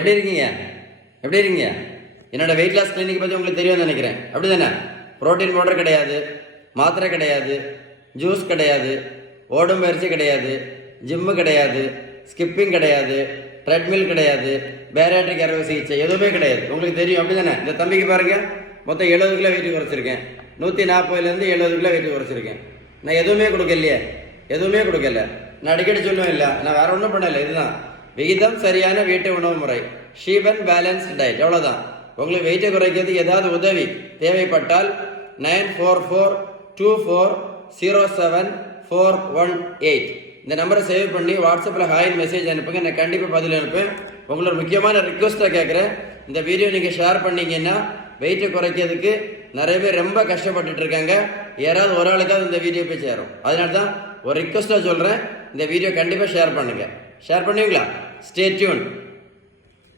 எப்படி இருக்கீங்க? எப்படி இருக்கீங்க? என்னோட வெயிட் லாஸ் கிளினிக் பற்றி உங்களுக்கு தெரியும்னு நினைக்கிறேன். அப்படி தானே? ப்ரோட்டீன் பவுடர் கிடையாது, மாத்திரை கிடையாது, ஜூஸ் கிடையாது, ஓடும் பயிற்சி கிடையாது, ஜிம்மு கிடையாது, ஸ்கிப்பிங் கிடையாது, ட்ரெட்மில் கிடையாது, பேரியாட்ரிக் அறுவை சிகிச்சை எதுவுமே கிடையாது. உங்களுக்கு தெரியும் அப்படி தானே? இந்த தம்பிக்கு பாருங்க, மொத்தம் 70 கிலோ வெயிட் குறைச்சிருக்கேன். 140லேருந்து 70 கிலோ வெயிட் குறைச்சிருக்கேன். நான் எதுவுமே கொடுக்கலையே, எதுவுமே கொடுக்கல. நான் அடிக்கடி சொல்லுவேன் இல்லை, நான் வேற ஒன்றும் பண்ணலை. இதுதான் விகிதம் சரியான வீட்டு உணவு முறை, ஷீபன் பேலன்ஸ் டயட். எவ்வளோதான். உங்களுக்கு வெயிட்டை குறைக்கிறதுக்கு ஏதாவது உதவி தேவைப்பட்டால் 9442407418 இந்த நம்பரை சேவ் பண்ணி வாட்ஸ்அப்பில் ஹாய் மெசேஜ் அனுப்புங்க. நான் கண்டிப்பாக பதில் அனுப்பேன். உங்களோட முக்கியமான ரிக்வஸ்ட்டாக கேட்குறேன், இந்த வீடியோ நீங்கள் ஷேர் பண்ணீங்கன்னா வெயிட்டை குறைக்கிறதுக்கு நிறைய பேர் ரொம்ப கஷ்டப்பட்டுட்டு இருக்காங்க. யாராவது ஒரு ஆளுக்காவது இந்த வீடியோ போய் சேரும். அதனால தான் ஒரு ரிக்வஸ்ட்டாக சொல்கிறேன், இந்த வீடியோ கண்டிப்பாக ஷேர் பண்ணுங்கள். ஷேர் பண்ணுவீங்களா? Stay tune.